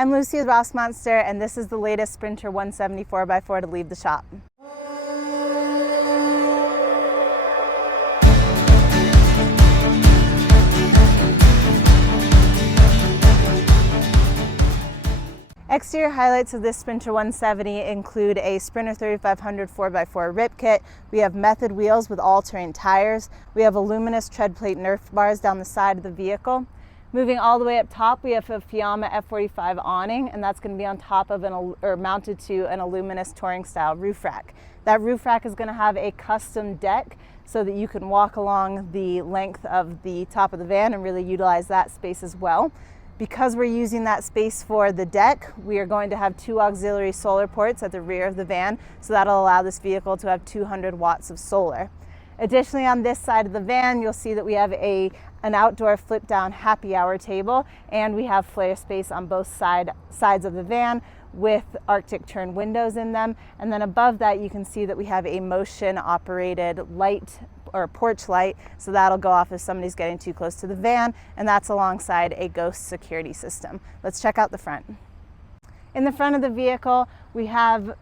I'm Lucy with Rossmönster, and this is the latest Sprinter 174x4 to leave the shop. Exterior highlights of this Sprinter 170 include a Sprinter 3500 4x4 rip kit. We have method wheels with all-terrain tires. We have a luminous tread plate Nerf bars down the side of the vehicle. Moving all the way up top, we have a Fiamma F45 awning, and that's going to be on top of mounted to an aluminous touring style roof rack. That roof rack is going to have a custom deck so that you can walk along the length of the top of the van and really utilize that space as well. Because we're using that space for the deck, we are going to have 2 auxiliary solar ports at the rear of the van, so that'll allow this vehicle to have 200 watts of solar. Additionally, on this side of the van, you'll see that we have an outdoor flip down happy hour table, and we have flare space on both sides of the van with Arctic Tern windows in them. And then above that, you can see that we have a motion operated light or porch light, so that'll go off if somebody's getting too close to the van, and that's alongside a Ghost security system. Let's check out the front. In the front of the vehicle, we have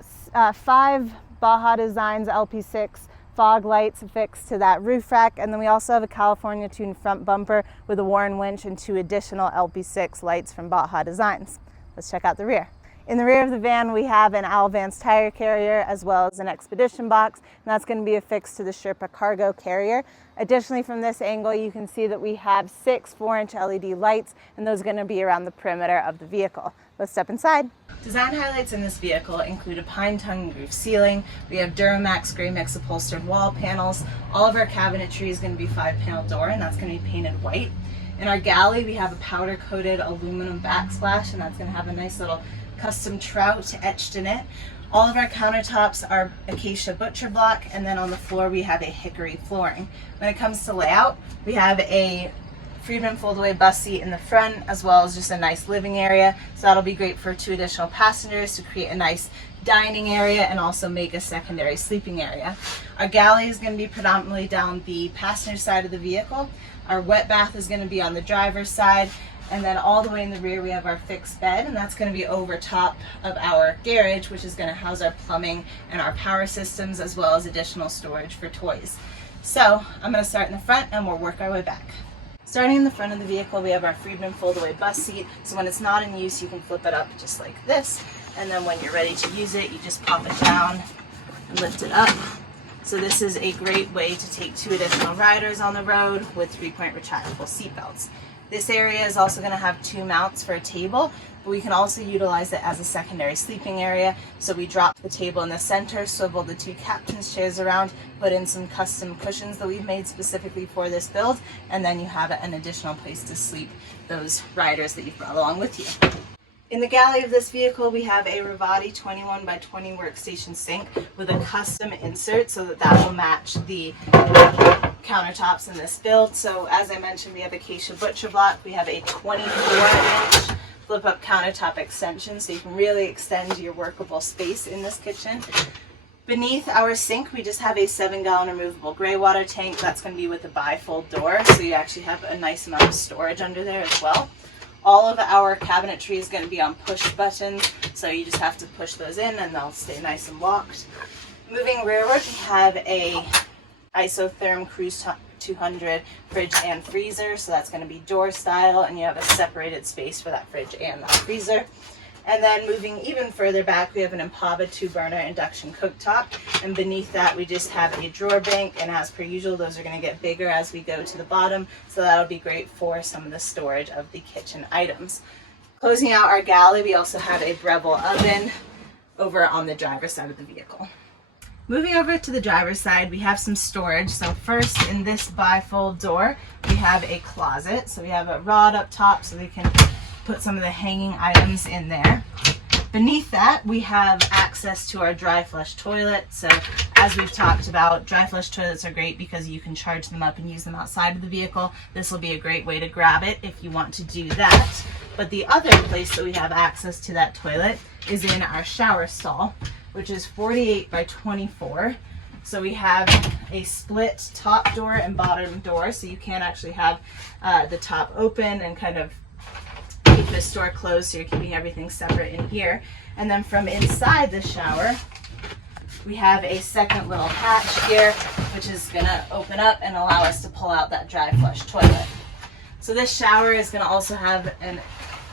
5 Baja Designs LP6 fog lights affixed to that roof rack, and then we also have a California tuned front bumper with a Warren winch and 2 additional LP6 lights from Baja Designs. Let's check out the rear. In the rear of the van, we have an Alvance tire carrier as well as an expedition box, and that's going to be affixed to the Sherpa cargo carrier. Additionally, from this angle, you can see that we have 6 4-inch LED lights, and those are going to be around the perimeter of the vehicle. Let's step inside. Design highlights in this vehicle include a pine tongue roof ceiling. We have Duramax gray mix upholstered wall panels. All of our cabinetry is going to be 5-panel door, and that's going to be painted white. In our galley, we have a powder coated aluminum backsplash, and that's going to have a nice little custom trout etched in it. All of our countertops are Acacia butcher block, and then on the floor we have a Hickory flooring. When it comes to layout, we have a Freedman foldaway bus seat in the front, as well as just a nice living area. So that'll be great for 2 additional passengers to create a nice dining area and also make a secondary sleeping area. Our galley is going to be predominantly down the passenger side of the vehicle. Our wet bath is going to be on the driver's side. And then all the way in the rear, we have our fixed bed, and that's going to be over top of our garage, which is going to house our plumbing and our power systems, as well as additional storage for toys. So I'm going to start in the front, and we'll work our way back. Starting in the front of the vehicle, we have our Freedman foldaway bus seat. So when it's not in use, you can flip it up just like this. And then when you're ready to use it, you just pop it down and lift it up. So this is a great way to take 2 additional riders on the road with 3-point retractable seat belts. This area is also going to have 2 mounts for a table, but we can also utilize it as a secondary sleeping area. So we drop the table in the center, swivel the 2 captain's chairs around, put in some custom cushions that we've made specifically for this build, and then you have an additional place to sleep those riders that you've brought along with you. In the galley of this vehicle, we have a Rivati 21x20 workstation sink with a custom insert so that will match the countertops in this build. So as I mentioned, we have Acacia butcher block. We have a 24-inch flip-up countertop extension, so you can really extend your workable space in this kitchen. Beneath our sink, we just have a 7-gallon removable gray water tank. That's going to be with a bifold door, so you actually have a nice amount of storage under there as well. All of our cabinetry is going to be on push buttons, so you just have to push those in and they'll stay nice and locked. Moving rearward, we have a isotherm Cruise 200 fridge and freezer, so that's going to be door style, and you have a separated space for that fridge and that freezer. And then moving even further back, we have an Impava 2-burner induction cooktop, and beneath that we just have a drawer bank, and as per usual, those are going to get bigger as we go to the bottom, so that'll be great for some of the storage of the kitchen items. Closing out our galley, we also have a Breville oven over on the driver's side of the vehicle. Moving over to the driver's side, we have some storage. So first, in this bifold door, we have a closet. So we have a rod up top so we can put some of the hanging items in there. Beneath that, we have access to our dry flush toilet. So as we've talked about, dry flush toilets are great because you can charge them up and use them outside of the vehicle. This will be a great way to grab it if you want to do that. But the other place that we have access to that toilet is in our shower stall, which is 48x24. So we have a split top door and bottom door, so you can actually have the top open and kind of keep this door closed, so you're keeping everything separate in here. And then from inside the shower, we have a second little hatch here, which is gonna open up and allow us to pull out that dry flush toilet. So this shower is gonna also have an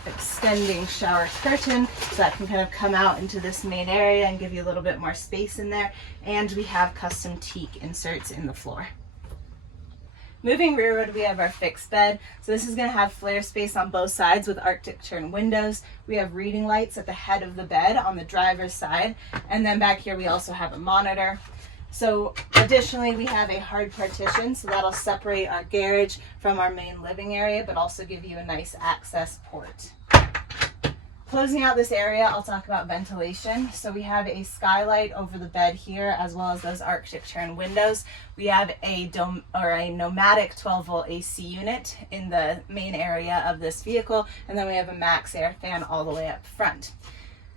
extending shower curtain, so that can kind of come out into this main area and give you a little bit more space in there. And we have custom teak inserts in the floor. Moving rearward, we have our fixed bed. So this is going to have flare space on both sides with Arctic Tern windows. We have reading lights at the head of the bed on the driver's side. And then back here we also have a monitor. So additionally, we have a hard partition, so that'll separate our garage from our main living area, but also give you a nice access port. Closing out this area, I'll talk about ventilation. So we have a skylight over the bed here, as well as those Arctic Tern windows. We have a Nomadic 12-volt AC unit in the main area of this vehicle, and then we have a MaxxAir fan all the way up front.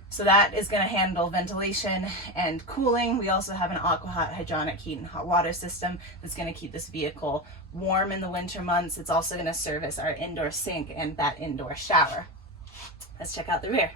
So that is going to handle ventilation and cooling. We also have an AquaHot hydronic heat and hot water system that's going to keep this vehicle warm in the winter months. It's also going to service our indoor sink and that indoor shower. Let's check out the rear.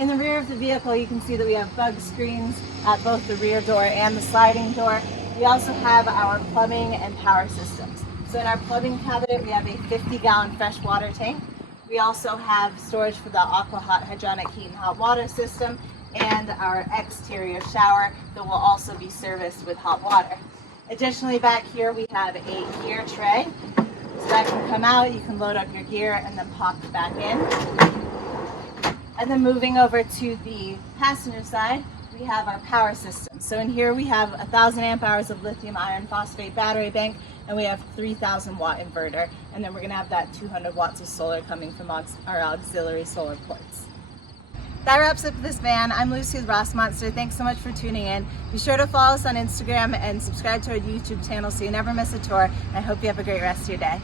In the rear of the vehicle, you can see that we have bug screens at both the rear door and the sliding door. We also have our plumbing and power systems. So in our plumbing cabinet, we have a 50-gallon fresh water tank. We also have storage for the AquaHot hydronic heat and hot water system, and our exterior shower that will also be serviced with hot water. Additionally, back here we have a gear tray. So that can come out, you can load up your gear and then pop it back in. And then moving over to the passenger side, we have our power system. So in here we have 1,000 amp hours of lithium iron phosphate battery bank, and we have 3,000 watt inverter. And then we're gonna have that 200 watts of solar coming from our auxiliary solar ports. That wraps up this van. I'm Lucy with Rossmönster. Thanks so much for tuning in. Be sure to follow us on Instagram and subscribe to our YouTube channel so you never miss a tour. I hope you have a great rest of your day.